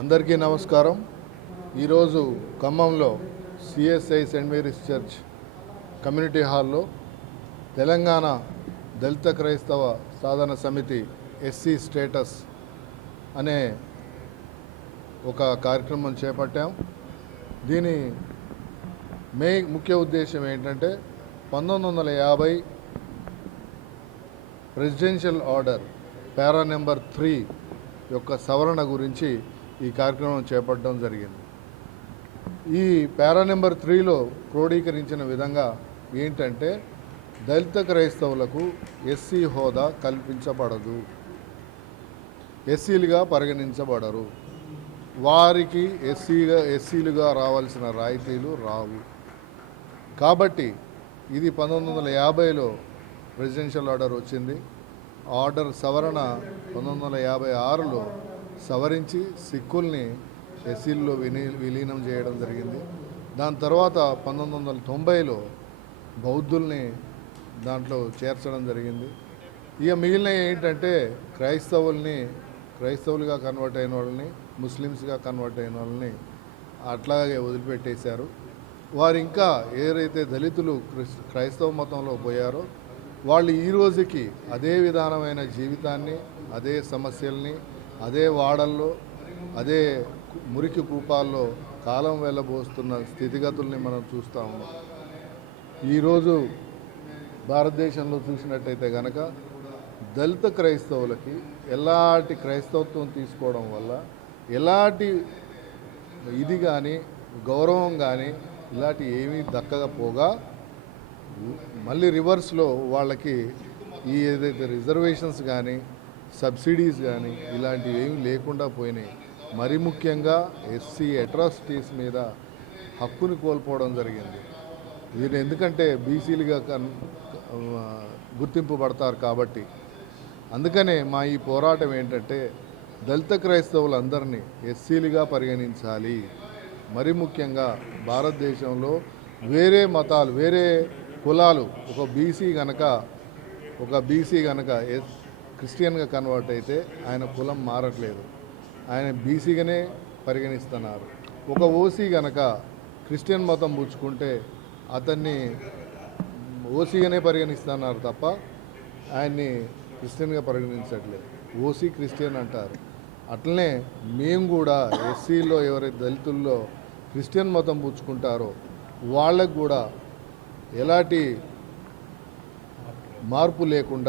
అందరికీ నమస్కారం. ఈరోజు ఖమ్మంలో CSI saint Mary's church community హాల్లో తెలంగాణ దళిత క్రైస్తవ సాధన సమితి ఎస్సీ స్టేటస్ అనే ఒక కార్యక్రమం చేపట్టాం. దీని మే ముఖ్య ఉద్దేశం ఏంటంటే పంతొమ్మిది వందల యాభై presidential order para number three యొక్క సవరణ గురించి ఈ కార్యక్రమం చేపట్టడం జరిగింది. ఈ పారా నెంబర్ త్రీలో క్రోడీకరించిన విధంగా ఏంటంటే దళిత క్రైస్తవులకు ఎస్సీ హోదా కల్పించబడదు. ఎస్సీలుగా పరిగణించబడరు. వారికి ఎస్సీగా ఎస్సీలుగా రావాల్సిన రాయితీలు రావు. కాబట్టి ఇది పంతొమ్మిది వందల యాభైలో ప్రెసిడెన్షియల్ ఆర్డర్ వచ్చింది. ఆర్డర్ సవరణ పంతొమ్మిది వందల యాభై ఆరులో సవరించి సిక్కుల్ని ఎస్సీల్లో విని విలీనం చేయడం జరిగింది. దాని తర్వాత పంతొమ్మిది వందల తొంభైలో బౌద్ధుల్ని దాంట్లో చేర్చడం జరిగింది. ఇక మిగిలిన ఏంటంటే క్రైస్తవుల్ని క్రైస్తవులుగా కన్వర్ట్ అయిన వాళ్ళని ముస్లిమ్స్గా కన్వర్ట్ అయిన వాళ్ళని అట్లాగే వదిలిపెట్టేశారు. వారు ఇంకా ఏదైతే దళితులు క్రైస్తవ మతంలో పోయారో వాళ్ళు ఈ రోజుకి అదే విధానమైన జీవితాన్ని అదే సమస్యల్ని అదే వాడల్లో అదే మురికి కూపాల్లో కాలం వెళ్ళబోస్తున్న స్థితిగతుల్ని మనం చూస్తూ ఉన్నాం. ఈరోజు భారతదేశంలో చూసినట్టయితే గనక దళిత క్రైస్తవులకి ఎలాంటి క్రైస్తవత్వం తీసుకోవడం వల్ల ఎలాంటి ఇది కానీ గౌరవం కానీ ఇలాంటి ఏమీ దక్కకపోగా మళ్ళీ రివర్స్లో వాళ్ళకి ఈ ఏదైతే రిజర్వేషన్స్ కానీ సబ్సిడీస్ కానీ ఇలాంటివి ఏమి లేకుండా పోయినాయి. మరి ముఖ్యంగా ఎస్సీ అట్రాసిటీస్ మీద హక్కును కోల్పోవడం జరిగింది. వీరు ఎందుకంటే బీసీలుగా కన్ ఆ, గుర్తింపు పడతారు కాబట్టి. అందుకనే మా ఈ పోరాటం ఏంటంటే దళిత క్రైస్తవులందరినీ ఎస్సీలుగా పరిగణించాలి. మరి ముఖ్యంగా భారతదేశంలో వేరే మతాలు వేరే కులాలు ఒక బీసీ గనక ఒక బీసీ గనక ఎస్ క్రిస్టియన్గా కన్వర్ట్ అయితే ఆయన కులం మారట్లేదు. ఆయన బీసీగానే పరిగణిస్తున్నారు. ఒక ఓసీ గనక క్రిస్టియన్ మతం పుచ్చుకుంటే అతన్ని ఓసీగానే పరిగణిస్తున్నారు తప్ప ఆయన్ని క్రిస్టియన్గా పరిగణించట్లేదు. ఓసీ క్రిస్టియన్ అంటారు. అట్లనే మేము కూడా ఎస్సీలో ఎవరైతే దళితుల్లో క్రిస్టియన్ మతం పుచ్చుకుంటారో వాళ్ళకు కూడా ఎలాంటి మార్పు లేకుండా